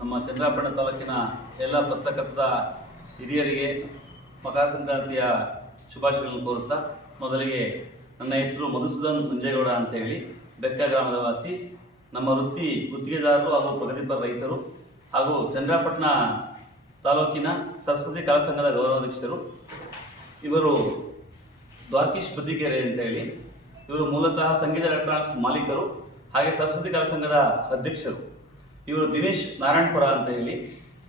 ನಮ್ಮ ಚಂದ್ರಾಪಟ್ಟಣ ತಾಲೂಕಿನ ಎಲ್ಲ ಪತ್ರಕರ್ತರ ಹಿರಿಯರಿಗೆ ಮಕರ ಸಂಕ್ರಾಂತಿಯ ಶುಭಾಶಯಗಳನ್ನು ಕೋರುತ್ತಾ, ಮೊದಲಿಗೆ ನನ್ನ ಹೆಸರು ಮಧುಸೂದನ್ ಮಂಜೇಗೌಡ ಅಂತ ಹೇಳಿ, ಬೆಕ್ಕ ಗ್ರಾಮದ ವಾಸಿ. ನಮ್ಮ ವೃತ್ತಿ ಗುತ್ತಿಗೆದಾರರು ಹಾಗೂ ಪ್ರಗತಿಪರ ರೈತರು ಹಾಗೂ ಚಂದ್ರಾಪಟ್ಟಣ ತಾಲೂಕಿನ ಸರಸ್ವತಿ ಕಲಾ ಸಂಘದ ಗೌರವಾಧ್ಯಕ್ಷರು. ಇವರು ದ್ವಾರಕೀಶ್ ಬದಿಗೆರೆ ಅಂತ ಹೇಳಿ, ಇವರು ಮೂಲತಃ ಸಂಗೀತ ಎಲೆಕ್ಟ್ರಾನಿಕ್ಸ್ ಮಾಲೀಕರು ಹಾಗೆ ಸರಸ್ವತಿ ಕಲಾ ಸಂಘದ ಅಧ್ಯಕ್ಷರು. ಇವರು ದಿನೇಶ್ ನಾರಾಯಣಪುರ ಅಂತ ಹೇಳಿ,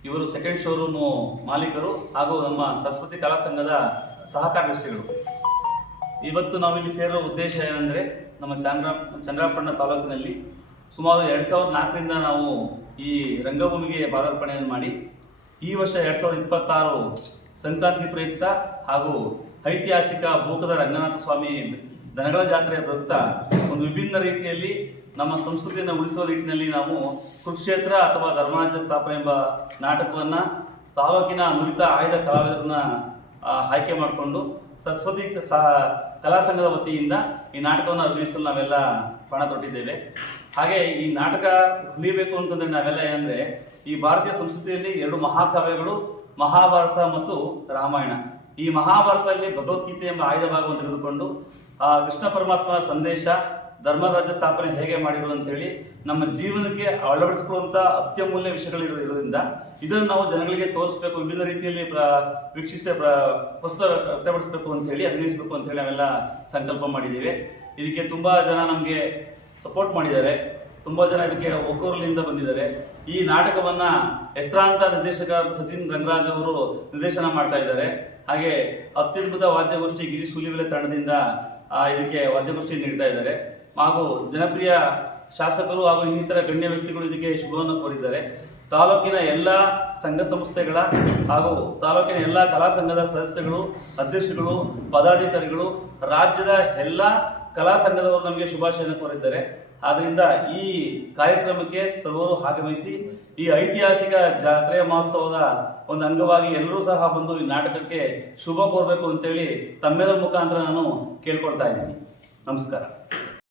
ಇವರು ಸೆಕೆಂಡ್ ಶೋರೂಮು ಮಾಲೀಕರು ಹಾಗೂ ನಮ್ಮ ಸರಸ್ವತಿ ಕಲಾ ಸಂಘದ ಸಹ ಕಾರ್ಯದರ್ಶಿಗಳು. ಇವತ್ತು ನಾವಿಲ್ಲಿ ಸೇರುವ ಉದ್ದೇಶ ಏನಂದರೆ, ನಮ್ಮ ಚಂದ್ರಾಪಟ್ಟಣ ತಾಲೂಕಿನಲ್ಲಿ ಸುಮಾರು 2004ರಿಂದ ನಾವು ಈ ರಂಗಭೂಮಿಗೆ ಪಾದಾರ್ಪಣೆಯನ್ನು ಮಾಡಿ, ಈ ವರ್ಷ 2026 ಸಂಕ್ರಾಂತಿ ಪ್ರಯುಕ್ತ ಹಾಗೂ ಐತಿಹಾಸಿಕ ಭೂಕದ ರಂಗನಾಥ ಸ್ವಾಮಿ ದನಗಳ ಜಾತ್ರೆಯ ಪ್ರಯುಕ್ತ ಒಂದು ವಿಭಿನ್ನ ರೀತಿಯಲ್ಲಿ ನಮ್ಮ ಸಂಸ್ಕೃತಿಯನ್ನು ಉಳಿಸುವ ನಿಟ್ಟಿನಲ್ಲಿ ನಾವು ಕುರುಕ್ಷೇತ್ರ ಅಥವಾ ಧರ್ಮರಾಜ್ಯ ಸ್ಥಾಪನೆ ಎಂಬ ನಾಟಕವನ್ನು ತಾಲೂಕಿನ ನುರಿತ ಆಯ್ದ ಕಲಾವಿದರನ್ನ ಆಯ್ಕೆ ಮಾಡಿಕೊಂಡು ಸರಸ್ವತಿ ಕಲಾ ಸಂಘದ ವತಿಯಿಂದ ಈ ನಾಟಕವನ್ನು ಅಭಿನಯಿಸಲು ನಾವೆಲ್ಲ ಪಣ ತೊಟ್ಟಿದ್ದೇವೆ. ಹಾಗೆ ಈ ನಾಟಕ ಉಳಿಯಬೇಕು ಅಂತಂದರೆ ನಾವೆಲ್ಲ ಏನಂದರೆ, ಈ ಭಾರತೀಯ ಸಂಸ್ಕೃತಿಯಲ್ಲಿ 2 ಮಹಾಕಾವ್ಯಗಳು ಮಹಾಭಾರತ ಮತ್ತು ರಾಮಾಯಣ. ಈ ಮಹಾಭಾರತದಲ್ಲಿ ಭಗವದ್ಗೀತೆ ಎಂಬ ಆಯ್ದ ಭಾಗವನ್ನು ತೆಗೆದುಕೊಂಡು ಕೃಷ್ಣ ಪರಮಾತ್ಮನ ಸಂದೇಶ, ಧರ್ಮರಾಜ್ಯ ಸ್ಥಾಪನೆ ಹೇಗೆ ಮಾಡಿದ್ರು ಅಂತೇಳಿ ನಮ್ಮ ಜೀವನಕ್ಕೆ ಅಳವಡಿಸಿಕೊಳ್ಳುವಂಥ ಅತ್ಯಮೂಲ್ಯ ವಿಷಯಗಳಿರೋದ್ರಿಂದ ಇದನ್ನು ನಾವು ಜನಗಳಿಗೆ ತೋರಿಸ್ಬೇಕು, ವಿಭಿನ್ನ ರೀತಿಯಲ್ಲಿ ವೀಕ್ಷಿಸಿ ಪ್ರಸ್ತುತ ವ್ಯಕ್ತಪಡಿಸಬೇಕು ಅಂತೇಳಿ, ಅಭಿನಯಿಸಬೇಕು ಅಂತೇಳಿ ನಾವೆಲ್ಲ ಸಂಕಲ್ಪ ಮಾಡಿದ್ದೀವಿ. ಇದಕ್ಕೆ ತುಂಬ ಜನ ನಮಗೆ ಸಪೋರ್ಟ್ ಮಾಡಿದ್ದಾರೆ, ತುಂಬ ಜನ ಇದಕ್ಕೆ ಒಕ್ಕೂರಿನಿಂದ ಬಂದಿದ್ದಾರೆ. ಈ ನಾಟಕವನ್ನು ಹೆಸರಾಂತ ನಿರ್ದೇಶಕರಾದ ಸಚಿನ್ ರಂಗರಾಜ್ ಅವರು ನಿರ್ದೇಶನ ಮಾಡ್ತಾ ಇದ್ದಾರೆ. ಹಾಗೆ ಅತ್ಯದ್ಭುತ ವಾದ್ಯಗೋಷ್ಠಿ ಗಿರಿ ಸೂಲಿಬೆಲೆ ತಂಡದಿಂದ ಇದಕ್ಕೆ ವಾದ್ಯಗೋಷ್ಠಿ ನೀಡ್ತಾ ಇದ್ದಾರೆ. ಹಾಗೂ ಜನಪ್ರಿಯ ಶಾಸಕರು ಹಾಗೂ ಇನ್ನಿತರ ಗಣ್ಯ ವ್ಯಕ್ತಿಗಳು ಇದಕ್ಕೆ ಶುಭವನ್ನು ಕೋರಿದ್ದಾರೆ. ತಾಲೂಕಿನ ಎಲ್ಲ ಸಂಘ ಸಂಸ್ಥೆಗಳ ಹಾಗೂ ತಾಲೂಕಿನ ಎಲ್ಲ ಕಲಾ ಸಂಘದ ಸದಸ್ಯಗಳು, ಅಧ್ಯಕ್ಷರುಗಳು, ಪದಾಧಿಕಾರಿಗಳು, ರಾಜ್ಯದ ಎಲ್ಲ ಕಲಾ ಸಂಘದವರು ನಮಗೆ ಶುಭಾಶಯವನ್ನು ಕೋರಿದ್ದಾರೆ. ಆದ್ದರಿಂದ ಈ ಕಾರ್ಯಕ್ರಮಕ್ಕೆ ಸರ್ವರು ಆಗಮಿಸಿ ಈ ಐತಿಹಾಸಿಕ ಜಾತ್ರೆಯ ಮಹೋತ್ಸವದ ಒಂದು ಅಂಗವಾಗಿ ಎಲ್ಲರೂ ಸಹ ಬಂದು ಈ ನಾಟಕಕ್ಕೆ ಶುಭ ಕೋರಬೇಕು ಅಂತೇಳಿ ತಮ್ಮೆಲ್ಲರ ಮುಖಾಂತರ ನಾನು ಕೇಳ್ಕೊಳ್ತಾ ಇದ್ದೀನಿ. ನಮಸ್ಕಾರ.